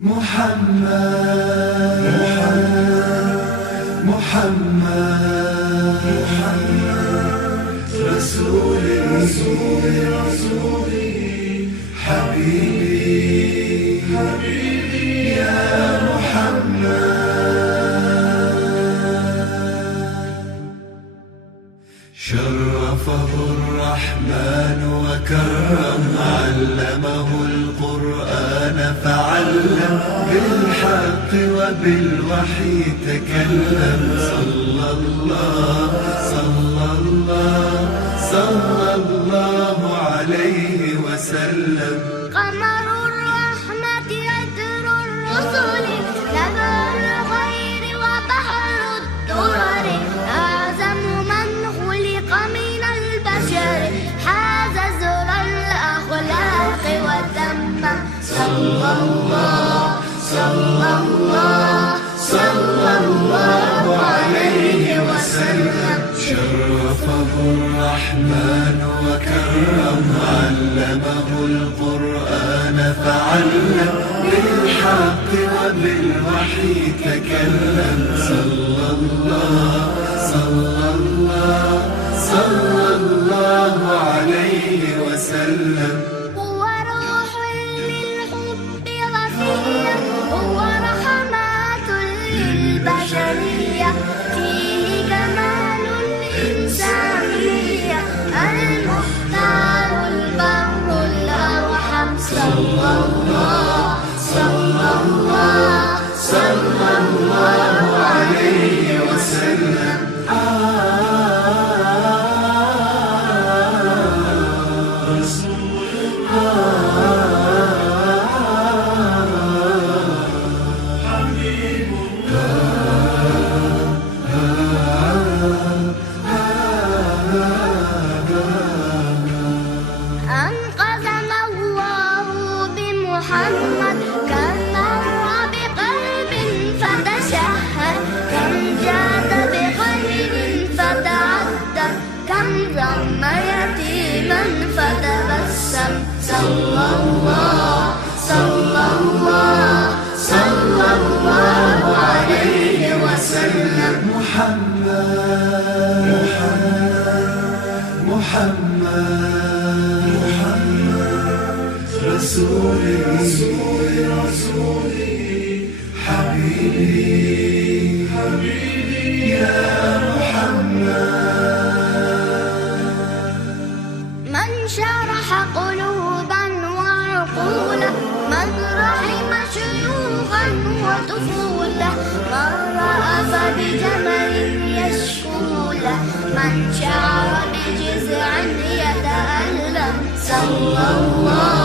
محمد رسولي حبيبي يا محمد. شرفه الرحمن وكرم، علمه القرآن فعلم، بالحق وبالوحي تكلم. صلى الله عليه وسلم. قمر الرحمة يدر الرسل، نبع الخير وبحر الدرر، أعظم من خلق من البشر، حاز زر الأخلاق وتم. صلى الله عليه وسلم. شرفه الرحمن وكرم، علمه القرآن فعلم، بالحق وبالوحي تكلم. صلى الله عليه وسلم. هو روح للحب وفيه، هو رحمات للبشرية، فيه كمال الإنسانية، المختار البر الأرحم. صلى الله عليه وسلم. أنقذنا الله بمحمد، كم مر بقلب فتشهد، كم جاد بخير فتعدى، كم ضم يتيما فتبسم. صلى الله عليه وسلم. محمد رسولي حبيبي يا محمد. من شرح قلوبا وعقولا، من رحم شيوخا وطفولا، من رأف بجمل يشكولا، من شعر بجزع يتألم. صلى الله